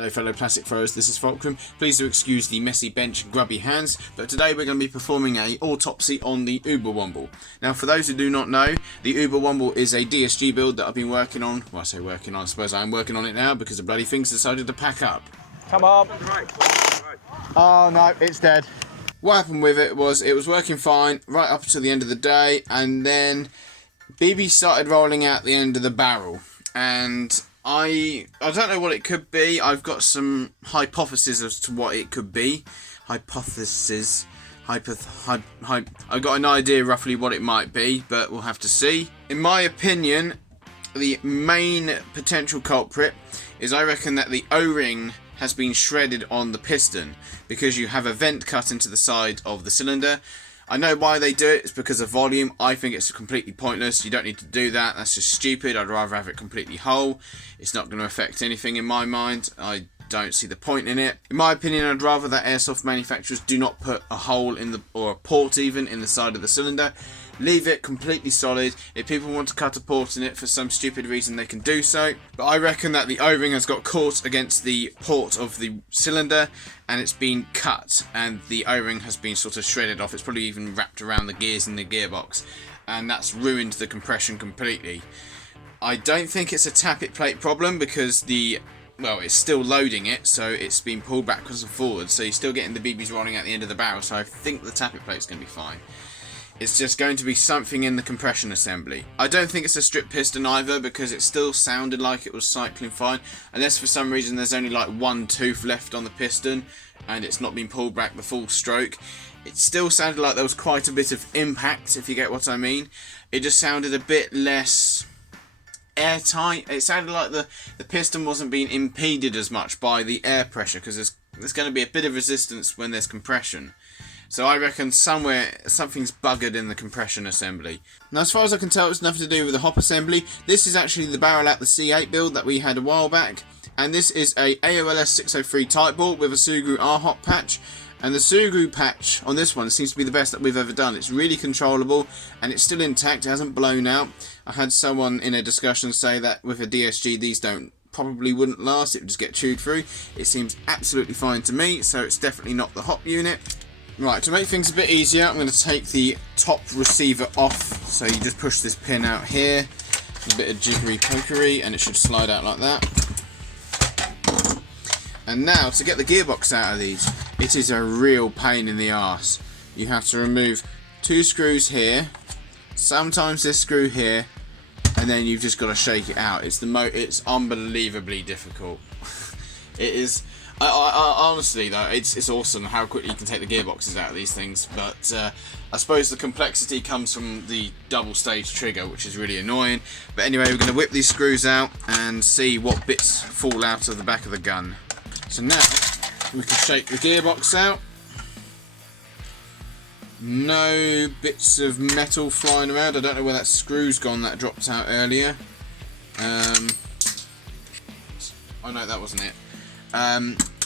Hello fellow plastic throwers, this is Fulcrum. Please do excuse the messy bench and grubby hands, but today we're going to be performing a autopsy on the Uberwomble. Now for those who do not know, the Uberwomble is a DSG build that I've been working on. Well, I say working on, I suppose I am working on it now because the bloody thing's decided to pack up. Come on! Oh no, it's dead. What happened with it was working fine right up until the end of the day, and then BB started rolling out the end of the barrel, and I don't know what it could be. I've got some hypotheses as to what it could be. I've got an idea roughly what it might be, but we'll have to see. In my opinion, the main potential culprit is I reckon that the O-ring has been shredded on the piston because you have a vent cut into the side of the cylinder. I know why they do it, it's because of volume. I think it's completely pointless. You don't need to do that, that's just stupid. I'd rather have it completely whole. It's not going to affect anything in my mind. I don't see the point in it. In my opinion, I'd rather that airsoft manufacturers do not put a hole in the, or a port even, in the side of the cylinder. Leave it completely solid. If people want to cut a port in it for some stupid reason, they can do so. But I reckon that the O-ring has got caught against the port of the cylinder and it's been cut, and the O-ring has been sort of shredded off. It's probably even wrapped around the gears in the gearbox, and that's ruined the compression completely. I don't think it's a tappet plate problem because well, it's still loading it, so it's been pulled backwards and forwards, so you're still getting the BBs rolling out the end of the barrel, so I think the tappet plate's going to be fine. It's just going to be something in the compression assembly. I don't think it's a strip piston either, because it still sounded like it was cycling fine, unless for some reason there's only like one tooth left on the piston and it's not been pulled back the full stroke. It still sounded like there was quite a bit of impact, if you get what I mean. It just sounded a bit less airtight. It sounded like the piston wasn't being impeded as much by the air pressure, because there's going to be a bit of resistance when there's compression. So I reckon somewhere something's buggered in the compression assembly. Now as far as I can tell, it's nothing to do with the hop assembly. This is actually the barrel out the C8 build that we had a while back, and this is a AOLS 603 type ball with a Sugru R-hop patch. And the Sugru patch on this one seems to be the best that we've ever done. It's really controllable and it's still intact, it hasn't blown out. I had someone in a discussion say that with a DSG these probably wouldn't last, it would just get chewed through. It seems absolutely fine to me, so it's definitely not the hop unit. Right, to make things a bit easier, I'm going to take the top receiver off. So you just push this pin out here, a bit of jiggery pokery, and it should slide out like that. And now, to get the gearbox out of these, it is a real pain in the arse. You have to remove two screws here, sometimes this screw here, and then you've just got to shake it out. It's unbelievably difficult. It is. I honestly though, it's awesome how quickly you can take the gearboxes out of these things, but I suppose the complexity comes from the double stage trigger, which is really annoying. But anyway, we're going to whip these screws out and see what bits fall out of the back of the gun. So now we can shake the gearbox out. No bits of metal flying around. I don't know where that screw's gone that dropped out earlier. Oh no, that wasn't it.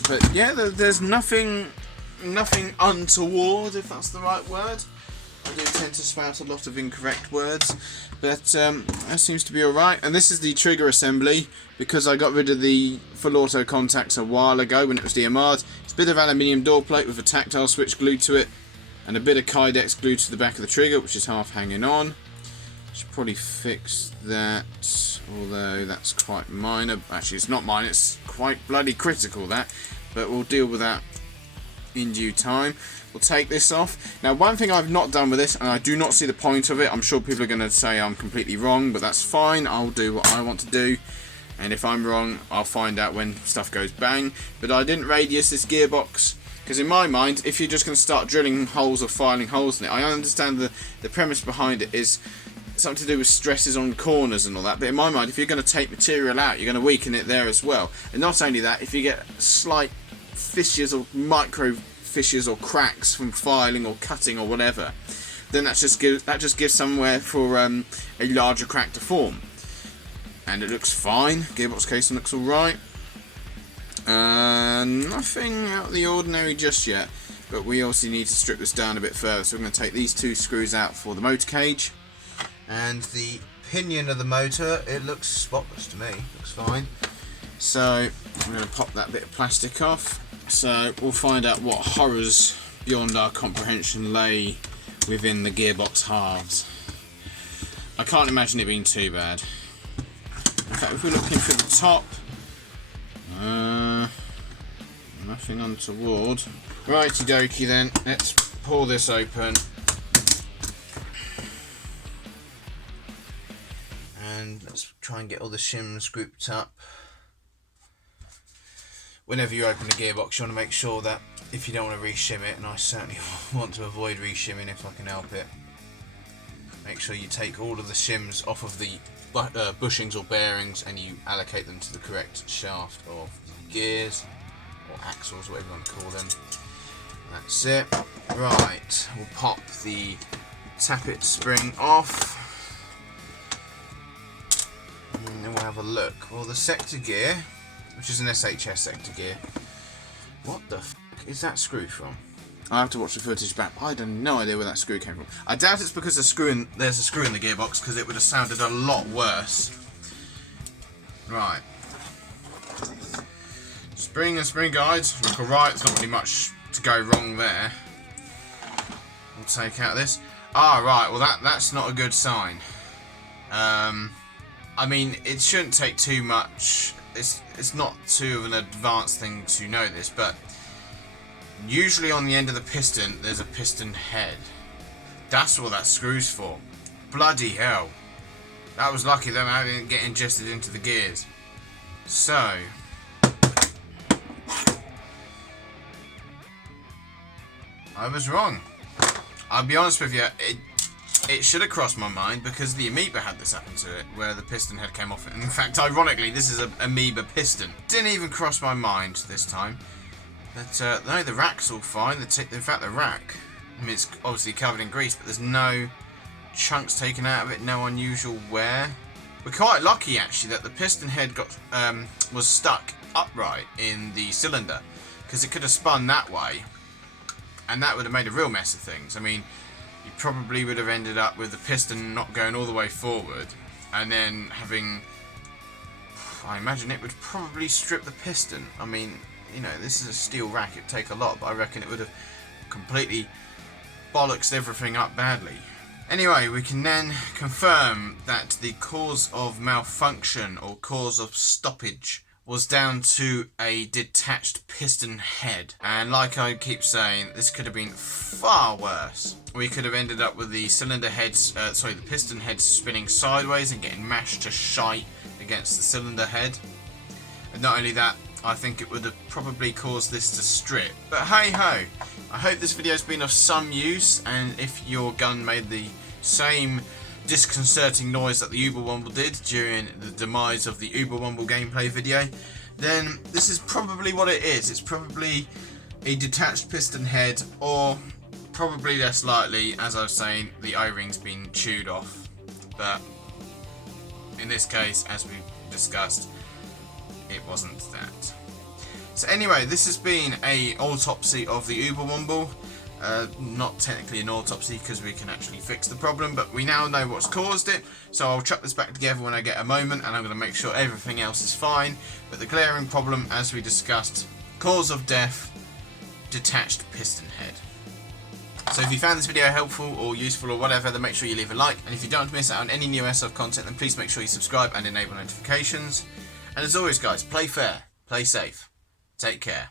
But yeah, there's nothing untoward, if that's the right word. I do tend to spout a lot of incorrect words, but that seems to be alright. And this is the trigger assembly, because I got rid of the full auto contacts a while ago when it was DMR'd. It's a bit of aluminium door plate with a tactile switch glued to it, and a bit of Kydex glued to the back of the trigger, which is half hanging on. Should probably fix that, although that's quite minor. Actually, it's not minor, it's quite bloody critical, that. But we'll deal with that in due time. We'll take this off. Now, one thing I've not done with this, and I do not see the point of it, I'm sure people are going to say I'm completely wrong, but that's fine. I'll do what I want to do. And if I'm wrong, I'll find out when stuff goes bang. But I didn't radius this gearbox, because in my mind, if you're just going to start drilling holes or filing holes in it, I understand the premise behind it is something to do with stresses on corners and all that, but in my mind, if you're going to take material out, you're going to weaken it there as well. And not only that, if you get slight fissures or micro fissures or cracks from filing or cutting or whatever, then that just gives somewhere for a larger crack to form. And it looks fine. Gearbox casing looks alright. Nothing out of the ordinary just yet, but we obviously need to strip this down a bit further, so we're going to take these two screws out for the motor cage. And the pinion of the motor, it looks spotless to me, looks fine. So I'm going to pop that bit of plastic off. So we'll find out what horrors beyond our comprehension lay within the gearbox halves. I can't imagine it being too bad. In fact, if we're looking through the top, nothing untoward. Righty dokie then, let's pull this open. And let's try and get all the shims grouped up. Whenever you open a gearbox, you want to make sure that if you don't want to reshim it, and I certainly want to avoid reshimming if I can help it, make sure you take all of the shims off of the bushings or bearings and you allocate them to the correct shaft of gears or axles, whatever you want to call them. That's it. Right, we'll pop the tappet spring off and then we'll have a look. Well, the sector gear, which is an SHS sector gear, what the f*** is that screw from? I have to watch the footage back. I have no idea where that screw came from. I doubt it's because there's a screw in the gearbox, because it would have sounded a lot worse. Right. Spring and spring guides look alright. There's not really much to go wrong there. We'll take out this. Ah, right. Well, that's not a good sign. I mean, it shouldn't take too much. It's not too of an advanced thing to know this, but usually on the end of the piston there's a piston head. That's what that screw's for. Bloody hell. That was lucky that I didn't get ingested into the gears. So I was wrong. I'll be honest with you, it should have crossed my mind because the Amoeba had this happen to it, where the piston head came off it. And in fact, ironically, this is an Amoeba piston. Didn't even cross my mind this time. But no, the rack's all fine. In fact, the rack, I mean, it's obviously covered in grease, but there's no chunks taken out of it, no unusual wear. We're quite lucky actually that the piston head was stuck upright in the cylinder, because it could have spun that way, and that would have made a real mess of things. I mean, you probably would have ended up with the piston not going all the way forward, and then having, I imagine it would probably strip the piston. I mean, you know, this is a steel rack, it'd take a lot, but I reckon it would have completely bollocks everything up badly. Anyway, we can then confirm that the cause of malfunction or cause of stoppage was down to a detached piston head. And like I keep saying, this could have been far worse. We could have ended up with the cylinder heads, the piston head spinning sideways and getting mashed to shite against the cylinder head. And not only that, I think it would have probably caused this to strip. But hey ho, I hope this video has been of some use, and if your gun made the same disconcerting noise that the Uberwomble did during the demise of the Uberwomble gameplay video, then this is probably what it is. It's probably a detached piston head, or probably less likely, as I was saying, the O-ring's been chewed off. But in this case, as we discussed, it wasn't that. So anyway, this has been a autopsy of the Uberwomble. Not technically an autopsy because we can actually fix the problem, but we now know what's caused it, so I'll chuck this back together when I get a moment, and I'm going to make sure everything else is fine. But the glaring problem, as we discussed, cause of death, detached piston head. So if you found this video helpful or useful or whatever, then make sure you leave a like, and if you don't want to miss out on any new Airsoft content, then please make sure you subscribe and enable notifications. And as always guys, play fair, play safe, take care.